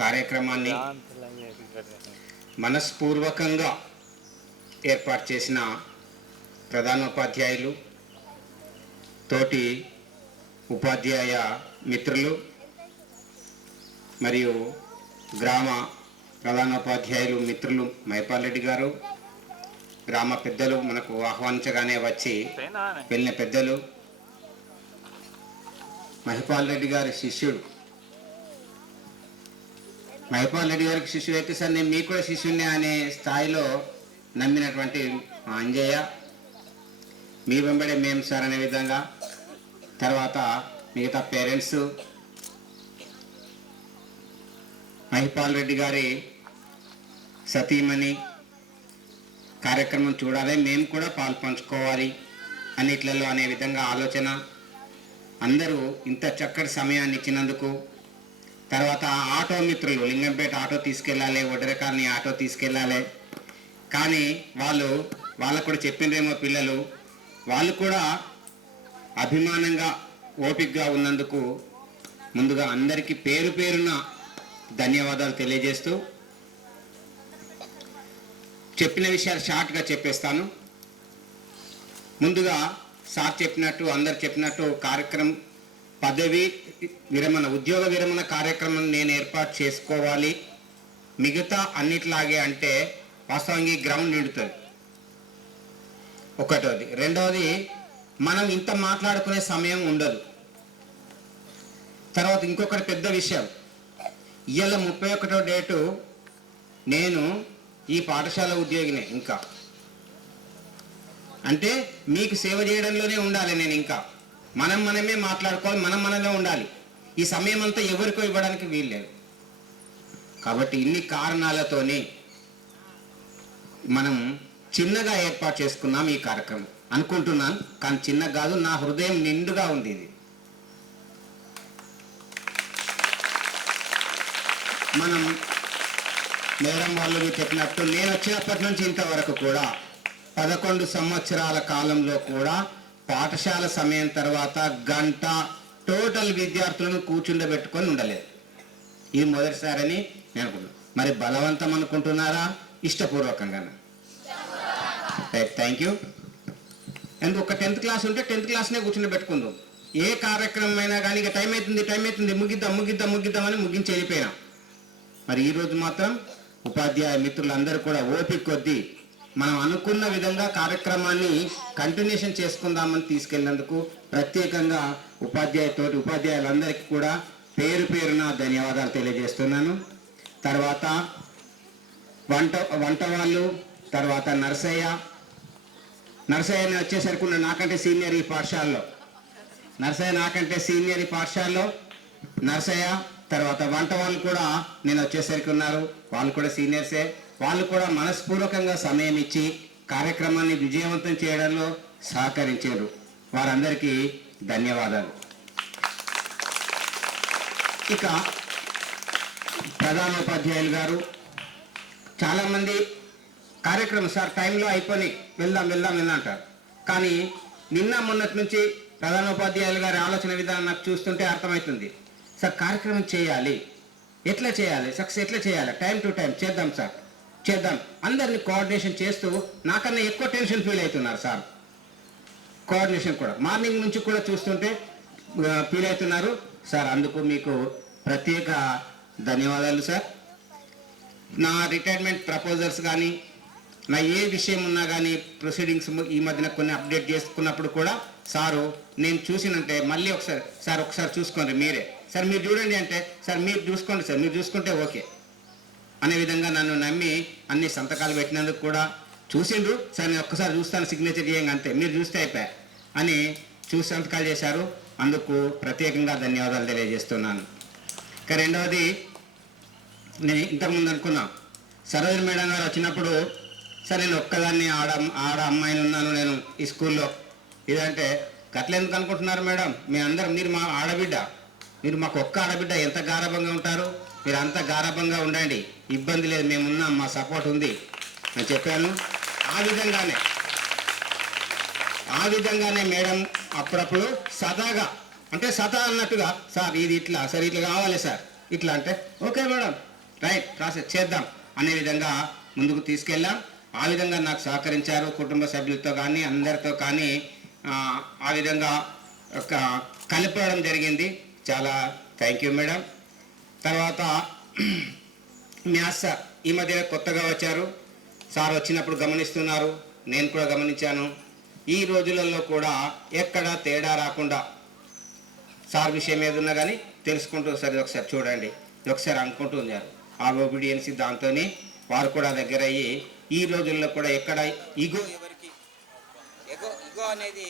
కార్యక్రమాన్ని మనస్పూర్వకంగా ఏర్పాటు చేసిన ప్రధానోపాధ్యాయులు, తోటి ఉపాధ్యాయ మిత్రులు మరియు గ్రామ ప్రధానోపాధ్యాయులు మిత్రులు మైపాల్ రెడ్డి గారు, గ్రామ పెద్దలు, మనకు ఆహ్వానించగానే వచ్చి వెళ్ళిన పెద్దలు, మహిపాల్ రెడ్డి గారి శిష్యుడు, మహిపాల్ రెడ్డి గారికి శిష్యుడు అయితే సార్ నేను మీకు కూడా శిష్యుడిని అనే స్థాయిలో నమ్మినటువంటి అంజయ్య, మీ వెంబడే మేము సార్ అనే విధంగా, తర్వాత మిగతా పేరెంట్స్, మహిపాల్ రెడ్డి గారి సతీమణి, కార్యక్రమం చూడాలి, మేము కూడా పాల్పంచుకోవాలి అన్నిట్లలో అనే విధంగా ఆలోచన, అందరూ ఇంత చక్కటి సమయాన్ని ఇచ్చినందుకు, తర్వాత ఆటో మిత్రులు, లింగంపేట ఆటో తీసుకెళ్ళాలి, ఒడ్డరకాలని ఆటో తీసుకెళ్ళాలి, కానీ వాళ్ళకు కూడా చెప్పిండ్రేమో పిల్లలు, వాళ్ళు కూడా అభిమానంగా ఓపికగా ఉన్నందుకు ముందుగా అందరికీ పేరు పేరున ధన్యవాదాలు తెలియజేస్తూ చెప్పిన విషయాలు షార్ట్గా చెప్పేస్తాను. ముందుగా సార్ చెప్పినట్టు, అందరు చెప్పినట్టు కార్యక్రమం పదవి విరమణ, ఉద్యోగ విరమణ కార్యక్రమం నేను ఏర్పాటు చేసుకోవాలి, మిగతా అన్నిట్లాగే అంటే వాస్తవంగా గ్రౌండ్ నిండుతుంది ఒకటోది. రెండవది, మనం ఇంత మాట్లాడుకునే సమయం ఉండదు. తర్వాత ఇంకొకటి పెద్ద విషయం, ఇవాళ 31వ డేటు, నేను ఈ పాఠశాల ఉద్యోగినే, ఇంకా అంటే మీకు సేవ చేయడంలోనే ఉండాలి నేను, ఇంకా మనమే మాట్లాడుకోవాలి, మనలో ఉండాలి. ఈ సమయం అంతా ఎవరికో ఇవ్వడానికి వీల్లేదు. కాబట్టి ఇన్ని కారణాలతోనే మనం చిన్నగా ఏర్పాటు చేసుకున్నాం ఈ కార్యక్రమం అనుకుంటున్నాను, కానీ చిన్న కాదు, నా హృదయం నిండుగా ఉంది ఇది. మనం మేడం వాళ్ళు చెప్పినట్టు, నేను వచ్చినప్పటి నుంచి ఇంతవరకు కూడా 11 సంవత్సరాల కాలంలో కూడా పాఠశాల సమయం తర్వాత గంట టోటల్ విద్యార్థులను కూర్చుండబెట్టుకొని ఉండలేదు. ఇది మొదటిసారని నేను అనుకున్నాను. మరి బలవంతం అనుకుంటున్నారా, ఇష్టపూర్వకంగా? Thank you. ఎందుకు ఒక 10th క్లాస్ ఉంటే 10th క్లాస్నే కూర్చుండబెట్టుకుందాం. ఏ కార్యక్రమం అయినా కానీ ఇక టైం అవుతుంది ముగిద్దాం అని ముగించి వెళ్ళిపోయినాం. మరి ఈరోజు మాత్రం ఉపాధ్యాయ మిత్రులందరూ కూడా ఓపిక కొద్దీ మనం అనుకున్న విధంగా కార్యక్రమాన్ని కంటిన్యూషన్ చేసుకుందామని తీసుకెళ్ళినందుకు ప్రత్యేకంగా ఉపాధ్యాయులందరికీ కూడా పేరు పేరున ధన్యవాదాలు తెలియజేస్తున్నాను. తర్వాత వంట వాళ్ళు, తర్వాత నర్సయ్య వచ్చేసరికి నాకంటే సీనియర్ ఈ పాఠశాలలో, నర్సయ్య తర్వాత వంట వాళ్ళు కూడా నేను వచ్చేసరికి ఉన్నారు, వాళ్ళు కూడా సీనియర్సే. వాళ్ళు కూడా మనస్పూర్వకంగా సమయం ఇచ్చి కార్యక్రమాన్ని విజయవంతం చేయడంలో సహకరించారు. వారందరికీ ధన్యవాదాలు. ఇక ప్రధానోపాధ్యాయులు గారు, చాలామంది కార్యక్రమం సార్ టైంలో అయిపోయి వెళ్దాం అంటారు, కానీ నిన్న మొన్నటి నుంచి ప్రధానోపాధ్యాయులు గారి ఆలోచన విధానం నాకు చూస్తుంటే అర్థమవుతుంది. సార్ కార్యక్రమం చేయాలి, ఎట్లా చేయాలి, సక్సెస్ ఎట్లా చేయాలి, టైం టు టైం చేద్దాం సార్, చేద్దాం, అందరినీ కోఆర్డినేషన్ చేస్తూ నాకన్నా ఎక్కువ టెన్షన్ ఫీల్ అవుతున్నారు సార్. కోఆర్డినేషన్ కూడా మార్నింగ్ నుంచి కూడా చూస్తుంటే ఫీల్ అవుతున్నారు సార్. అందుకు మీకు ప్రత్యేక ధన్యవాదాలు సార్. నా రిటైర్మెంట్ ప్రపోజల్స్ కానీ, నా ఏ విషయం ఉన్నా కానీ, ప్రొసీడింగ్స్ ఈ మధ్యన కొన్ని అప్డేట్ చేసుకున్నప్పుడు కూడా సారు నేను చూసినంటే మళ్ళీ ఒకసారి చూసుకోండి మీరే, సార్ మీరు చూడండి అంటే, సార్ మీరు చూసుకోండి సార్, మీరు చూసుకుంటే ఓకే అనే విధంగా నన్ను నమ్మి అన్ని సంతకాలు పెట్టినందుకు కూడా చూసిండ్రు. సార్ నేను ఒక్కసారి చూస్తాను, సిగ్నేచర్ చేయంగా అంతే, మీరు చూస్తే అయిపోయా అని చూసి సంతకాలు చేశారు. అందుకు ప్రత్యేకంగా ధన్యవాదాలు తెలియజేస్తున్నాను. ఇక రెండవది, నేను ఇంతకుముందు అనుకున్నా, సరోజిని మేడం గారు వచ్చినప్పుడు సార్ నేను ఒక్కదాన్ని ఆడ అమ్మాయిని ఉన్నాను నేను ఈ స్కూల్లో, ఇదంటే గట్లెందుకు అనుకుంటున్నారు మేడం, మీరు మా ఆడబిడ్డ, మీరు మాకు ఒక్క ఆడబిడ్డ, ఎంత గారాభంగా ఉంటారు, మీరు అంత గారాభంగా ఉండండి, ఇబ్బంది లేదు, మేమున్నాం, మా సపోర్ట్ ఉంది అని చెప్పాను. ఆ విధంగానే మేడం అప్పుడప్పుడు సదా అన్నట్టుగా, సార్ ఇది ఇట్లా, సార్ ఇట్లా కావాలి సార్, ఇట్లా అంటే ఓకే మేడం రైట్ ప్రాసెస్ చేద్దాం అనే విధంగా ముందుకు తీసుకెళ్ళాం. ఆ విధంగా నాకు సహకరించారు కుటుంబ సభ్యులతో కానీ అందరితో కానీ ఆ విధంగా కలపడం జరిగింది. చాలా థ్యాంక్ యూ మేడం. తర్వాత మ్యాథ్స్ సార్ ఈ మధ్య కొత్తగా వచ్చారు. సార్ వచ్చినప్పుడు గమనిస్తున్నారు, నేను కూడా గమనించాను. ఈ రోజులలో కూడా ఎక్కడ తేడా రాకుండా సార్ విషయం ఏదున్నా కానీ తెలుసుకుంటూ ఒకసారి చూడండి, ఒకసారి అనుకుంటూ ఉన్నారు. ఆ ఒబీడియన్సీ దాంతో వారు కూడా దగ్గర అయ్యి ఈ రోజుల్లో కూడా ఎక్కడ ఇగో ఎవరికి ఇగో అనేది